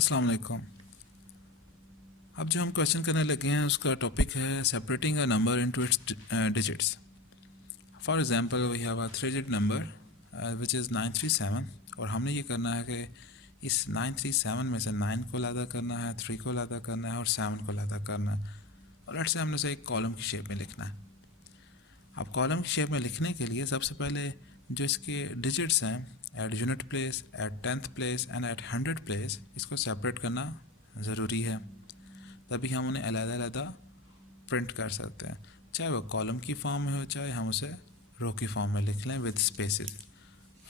अस्सलाम वालेकुम। अब जो हम क्वेश्चन करने लगे हैं उसका टॉपिक है separating a number into its digits. For example we have a 3 digit number which is 937 और हमने ये करना है कि इस 937 में से 9 को अलग करना है, 3 को अलग करना है और 7 को अलग करना है। और लेट्स से हमने उसे एक कॉलम की शेप में लिखना है। अब कॉलम की शेप में लिखने के लिए सबसे पहले जो इसके डिजिट्स हैं at unit place, at 10th place and at 100th place, इसको सेपरेट करना ज़रूरी है, तभी हम उन्हें अलग-अलग प्रिंट कर सकते हैं। चाहे वो कॉलम की फॉर्म में हो, चाहे हम उसे रो की फॉर्म में लिख लें विद स्पेसेस।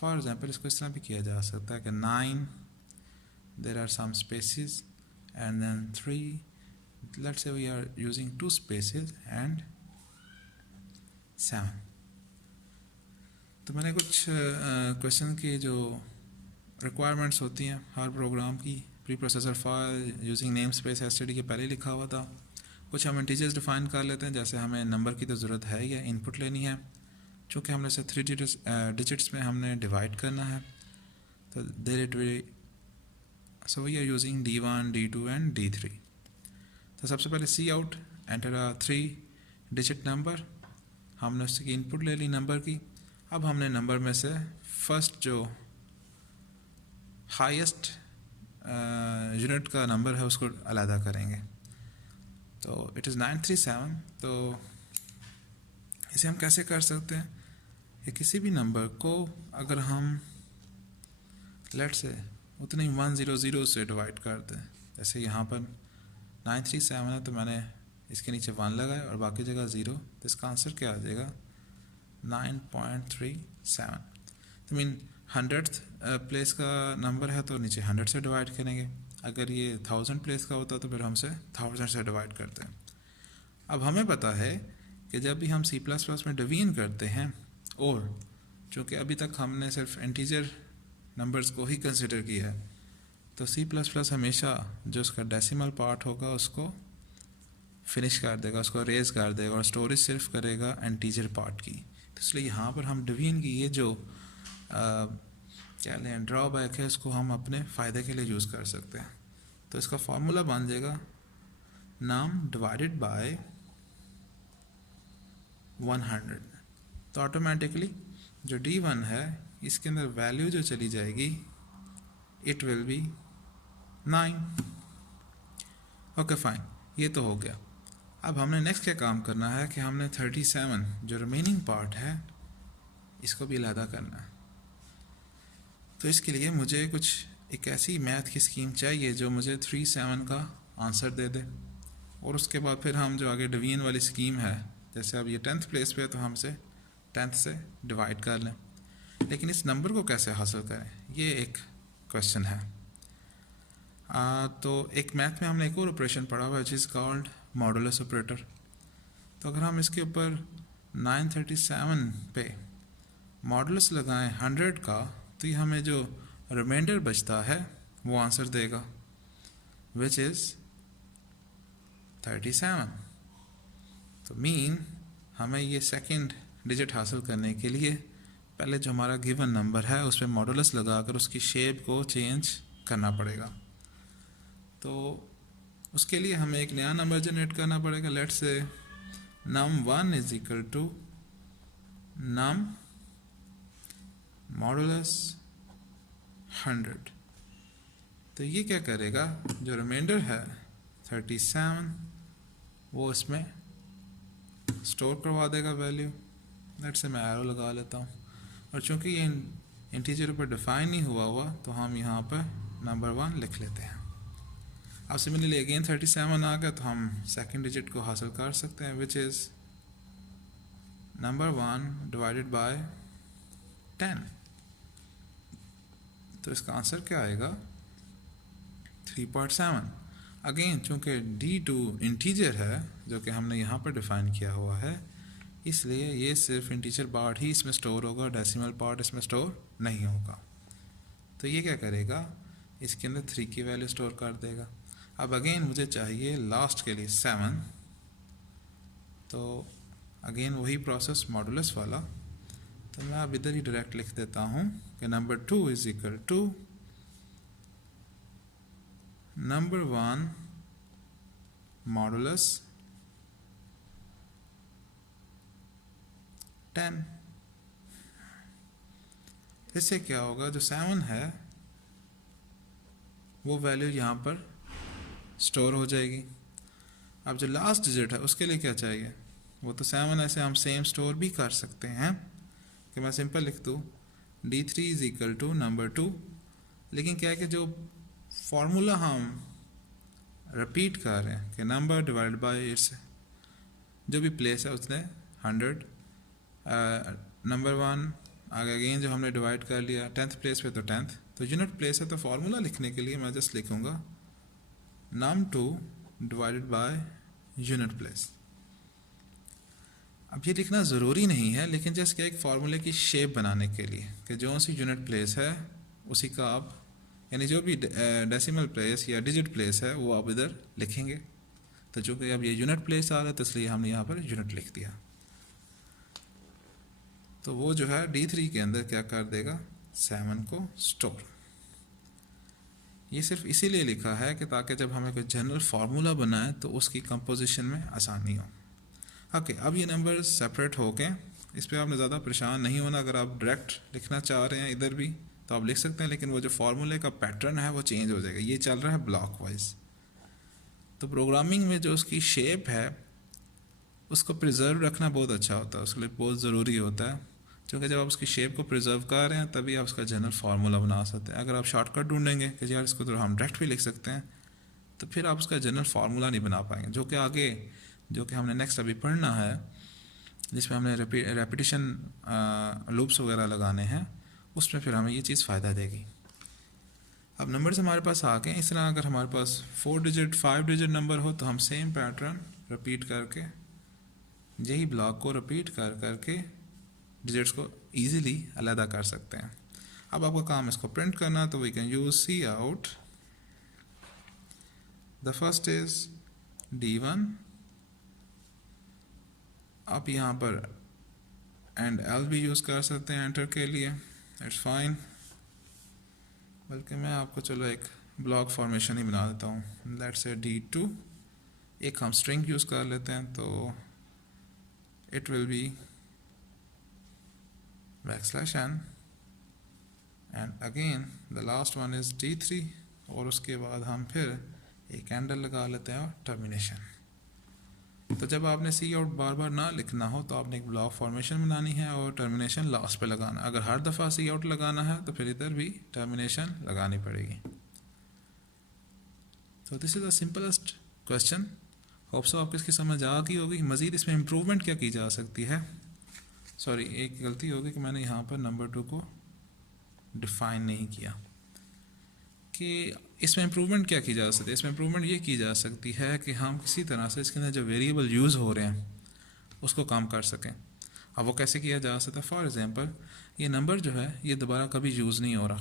फॉर एग्जांपल इसको इस तरह भी किया जा सकता है कि 9 there are some spaces and then 3, let's say we are using 2 spaces and 7। तो मैंने कुछ क्वेश्चन की जो रिक्वायरमेंट्स होती हैं हर प्रोग्राम की, pre processor file using name space STD के पहले लिखा हुआ था। कुछ हम इंटीजर्स डिफाइन कर लेते हैं, जैसे हमें नंबर की तो ज़रूरत है ही है, इनपुट लेनी है। चूँकि हमने इसे 3 डिजिट्स में हमने डिवाइड करना है, तो there it will so we are using D1, D2 and D3। तो सबसे पहले C out enter a 3 digit number, हमने उसकी इनपुट ले ली नंबर की। अब हमने नंबर में से फर्स्ट जो हाईएस्ट यूनिट का नंबर है उसको अलहदा करेंगे। तो इट इज़ 937। तो इसे हम कैसे कर सकते हैं कि किसी भी नंबर को अगर हम लेट से उतने ही 100 से डिवाइड कर दें, जैसे यहाँ पर 937 है तो मैंने इसके नीचे 1 लगाया और बाकी जगह 0, तो इसका आंसर क्या आ जाएगा 9.37। तो मीन 100th प्लेस का नंबर है तो नीचे 100 से डिवाइड करेंगे। अगर ये 1000 प्लेस का होता तो फिर हम 1000 से डिवाइड करते हैं। अब हमें पता है कि जब भी हम C++ में डिवीजन करते हैं, और चूँकि अभी तक हमने सिर्फ इंटीजर नंबर्स को ही कंसिडर किया है, तो C++ हमेशा जो उसका डेसिमल पार्ट होगा उसको फिनिश कर देगा, उसको रेज कर देगा और स्टोरेज सिर्फ करेगा इंटीजर पार्ट की। तो इसलिए यहाँ पर हम डिवीजन की ये जो क्या लें ड्रॉबैक है, इसको हम अपने फ़ायदे के लिए यूज़ कर सकते हैं। तो इसका फार्मूला बन जाएगा नम डिवाइडेड बाय 100। तो ऑटोमेटिकली जो D1 है इसके अंदर वैल्यू जो चली जाएगी it will be 9। Okay fine, ये तो हो गया। अब हमने नेक्स्ट क्या काम करना है कि हमने 37 जो रिमेनिंग पार्ट है इसको भी अलहदा करना है। तो इसके लिए मुझे कुछ एक ऐसी मैथ की स्कीम चाहिए जो मुझे 37 का आंसर दे दे, और उसके बाद फिर हम जो आगे डिवीजन वाली स्कीम है, जैसे अब ये 10th प्लेस पे है तो हम इसे 10th से डिवाइड कर लें। लेकिन इस नंबर को कैसे हासिल करें, ये एक क्वेश्चन है। तो एक मैथ में हमने एक और ऑपरेशन पढ़ा हुआ है which is called modulus operator. तो अगर हम इसके ऊपर 937 पे मॉडुलस लगाएं 100 का, तो ये हमें जो रिमाइंडर बचता है वो आंसर देगा विच इज़ 37। तो मीन हमें ये सेकंड डिजिट हासिल करने के लिए पहले जो हमारा गिवन नंबर है उस पर मॉडुलस लगाकर उसकी शेप को चेंज करना पड़ेगा। तो उसके लिए हमें एक नया नंबर जनरेट करना पड़ेगा। Let's say num1 is equal to num modulus 100। तो ये क्या करेगा, जो रिमाइंडर है 37 वो इसमें स्टोर करवा देगा वैल्यू। लेट्स से मैं एरो लगा लेता हूँ, और चूँकि ये इंटीजर पर डिफाइन नहीं हुआ तो हम यहाँ पर नंबर 1 लिख लेते हैं। अब सिमिलरली अगेन 37 आ गया तो हम सेकंड डिजिट को हासिल कर सकते हैं which is number 1 divided by 10। तो इसका आंसर क्या आएगा 3.7। अगेन चूँकि D2 इंटीजर है जो कि हमने यहाँ पर डिफाइन किया हुआ है, इसलिए ये सिर्फ इंटीजर पार्ट ही इसमें स्टोर होगा, डेसिमल पार्ट इसमें स्टोर नहीं होगा। तो ये क्या करेगा, इसके अंदर 3 की वैल्यू स्टोर कर देगा। अब अगेन मुझे चाहिए लास्ट के लिए 7, तो अगेन वही प्रोसेस मॉडुलस वाला। तो मैं अब इधर ही डायरेक्ट लिख देता हूँ कि number 2 is equal to number 1 modulus 10। इससे क्या होगा, जो 7 है वो वैल्यू यहाँ पर स्टोर हो जाएगी। अब जो लास्ट डिजिट है उसके लिए क्या चाहिए, वो तो 7 ऐसे हम सेम स्टोर भी कर सकते हैं कि मैं सिंपल लिख दूँ D3 is equal to number 2, लेकिन क्या है कि जो फॉर्मूला हम रिपीट कर रहे हैं कि नंबर डिवाइड बाय इट्स जो भी प्लेस है उसने 100, नंबर 1 आगे अगेन जो हमने डिवाइड कर लिया 10th प्लेस पे तो 10th, तो यूनिट प्लेस है तो फार्मूला लिखने के लिए मैं जस्ट लिखूँगा num2 divided by unit place. अब ये लिखना ज़रूरी नहीं है, लेकिन जस्ट क्या एक फार्मूले की शेप बनाने के लिए कि जो सी यूनिट प्लेस है उसी का आप यानी जो भी डेसिमल प्लेस या डिजिट प्लेस है वो आप इधर लिखेंगे। तो चूँकि अब ये यूनिट प्लेस आ रहा है तो इसलिए हमने यहाँ पर यूनिट लिख दिया। तो वो जो है D3 के अंदर क्या कर देगा, 7 को स्टोर। ये सिर्फ इसीलिए लिखा है कि ताकि जब हमें कोई जनरल फार्मूला बनाए तो उसकी कंपोजिशन में आसानी हो। ओके, अब ये नंबर सेपरेट हो गए, इस पर आपने ज़्यादा परेशान नहीं होना। अगर आप डायरेक्ट लिखना चाह रहे हैं इधर भी तो आप लिख सकते हैं, लेकिन वो जो फार्मूले का पैटर्न है वो चेंज हो जाएगा। ये चल रहा है ब्लॉक वाइज। तो प्रोग्रामिंग में जो उसकी शेप है उसको प्रिजर्व रखना बहुत अच्छा होता है, उसके लिए बहुत ज़रूरी होता है, क्योंकि जब आप उसकी शेप को प्रिजर्व कर रहे हैं तभी आप उसका जनरल फार्मूला बना सकते हैं। अगर आप शॉर्टकट ढूंढेंगे कि यार इसको तो हम डायरेक्ट भी लिख सकते हैं, तो फिर आप उसका जनरल फार्मूला नहीं बना पाएंगे, जो कि आगे जो कि हमने नेक्स्ट अभी पढ़ना है जिसमें हमने रेपिटेशन लूप्स वगैरह लगाने हैं, उसमें फिर हमें ये चीज़ फ़ायदा देगी। अब नंबर्स हमारे पास आ गए। इस तरह अगर हमारे पास 4 डिजिट 5 डिजिट नंबर हो तो हम सेम पैटर्न रिपीट करके यही ब्लॉक को रिपीट कर करके डिजिट्स को ईजिली अलहदा कर सकते हैं। अब आपका काम इसको प्रिंट करना, तो we can use cout. The first is D1। आप यहाँ पर एंड एल भी यूज़ कर सकते हैं एंटर के लिए, इट्स फाइन। बल्कि मैं आपको चलो एक ब्लॉक फॉर्मेशन ही बना देता हूँ। लेट्स से D2 एक हम स्ट्रिंग यूज़ कर लेते हैं, तो it will be \n and again the last one is D3, और उसके बाद हम फिर एक कैंडल लगा लेते हैं और टर्मिनेशन। तो जब आपने सी आउट बार बार ना लिखना हो तो आपने एक ब्लॉक फॉर्मेशन बनानी है और टर्मिनेशन लास्ट पे लगाना। अगर हर दफ़ा सी आउट लगाना है तो फिर इधर भी टर्मिनेशन लगानी पड़ेगी। तो this is the simplest question. Hope so आपको इसकी समझ आ गई होगी। मज़ीद इसमें इम्प्रूवमेंट क्या की जा सकती है, सॉरी एक गलती होगी कि मैंने यहाँ पर नंबर 2 को डिफाइन नहीं किया, कि इसमें इम्प्रूवमेंट क्या की जा सकती है। इसमें इम्प्रूवमेंट ये की जा सकती है कि हम किसी तरह से इसके अंदर जो वेरिएबल यूज़ हो रहे हैं उसको कम कर सकें। अब वो कैसे किया जा सकता है, फॉर एग्जांपल ये नंबर जो है ये दोबारा कभी यूज़ नहीं हो रहा,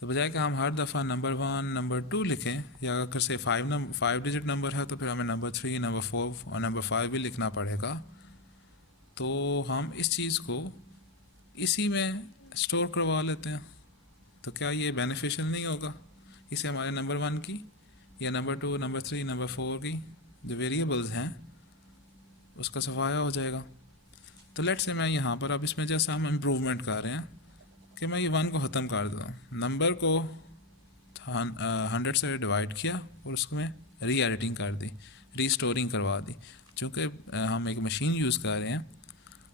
तो बजाय कि हम हर दफ़ा नंबर 1 नंबर 2 लिखें, या अगर से 5 डिजिट नंबर है तो फिर हमें नंबर 3 नंबर 4 और नंबर 5 भी लिखना पड़ेगा। तो हम इस चीज़ को इसी में स्टोर करवा लेते हैं। तो क्या ये बेनिफिशियल नहीं होगा, इसे हमारे नंबर 1 की या नंबर 2 नंबर 3 नंबर 4 की जो वेरिएबल्स हैं उसका सफाया हो जाएगा। तो लेट्स से मैं यहाँ पर अब इसमें जैसा हम इम्प्रूवमेंट कर रहे हैं कि मैं ये 1 को ख़त्म कर देता हूँ, नंबर को 100 से डिवाइड किया और उसको मैं री एडिटिंग कर दी, रीस्टोरिंग करवा दी। चूँकि हम एक मशीन यूज़ कर रहे हैं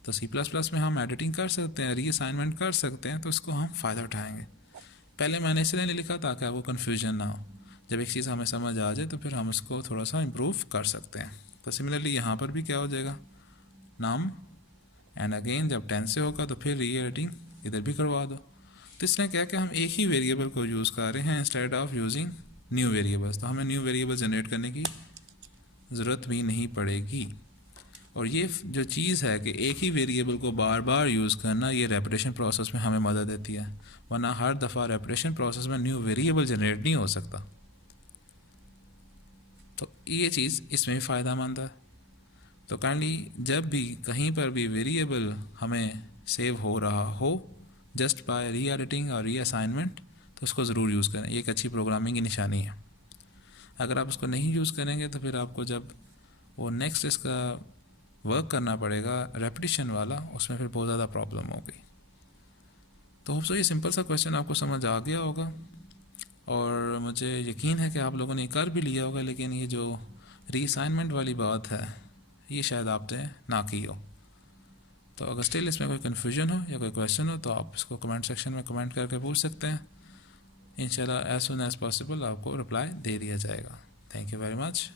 तो C++ में हम एडिटिंग कर सकते हैं, री असाइनमेंट कर सकते हैं, तो इसको हम फ़ायदा उठाएँगे। पहले मैंने इसलिए नहीं लिखा ताकि आपको कन्फ्यूजन ना हो, जब एक चीज़ हमें समझ आ जाए तो फिर हम उसको थोड़ा सा इम्प्रूव कर सकते हैं। तो सिमिलरली यहाँ पर भी क्या हो जाएगा, नाम एंड अगेन जब 10 से होगा तो फिर री एडिटिंग इधर भी करवा दो। तो इसने क्या कि हम एक ही वेरिएबल को यूज़ कर रहे हैं instead of using new variables, तो हमें न्यू वेरिएबल जनरेट करने की ज़रूरत भी नहीं पड़ेगी। और ये जो चीज़ है कि एक ही वेरिएबल को बार बार यूज़ करना, ये रेपिटेशन प्रोसेस में हमें मदद देती है, वरना हर दफ़ा रेपिटेशन प्रोसेस में न्यू वेरिएबल जनरेट नहीं हो सकता। तो ये चीज़ इसमें भी फ़ायदामंद है। तो काइंडली जब भी कहीं पर भी वेरिएबल हमें सेव हो रहा हो जस्ट बाय री एडिटिंग और री असाइनमेंट, तो उसको ज़रूर यूज़ करें, ये एक अच्छी प्रोग्रामिंग की निशानी है। अगर आप उसको नहीं यूज़ करेंगे तो फिर आपको जब वो नेक्स्ट इसका वर्क करना पड़ेगा रेपिटेशन वाला, उसमें फिर बहुत ज़्यादा प्रॉब्लम होगी। तो होप सो ये सिंपल सा क्वेश्चन आपको समझ आ गया होगा, और मुझे यकीन है कि आप लोगों ने कर भी लिया होगा, लेकिन ये जो रीअसाइनमेंट वाली बात है ये शायद आपने ना की हो। तो अगर स्टिल इसमें कोई कन्फ्यूजन हो या कोई क्वेश्चन हो तो आप इसको कमेंट सेक्शन में कमेंट करके पूछ सकते हैं। इंशाल्लाह एज सुन एज पॉसिबल आपको रिप्लाई दे दिया जाएगा। Thank you very much.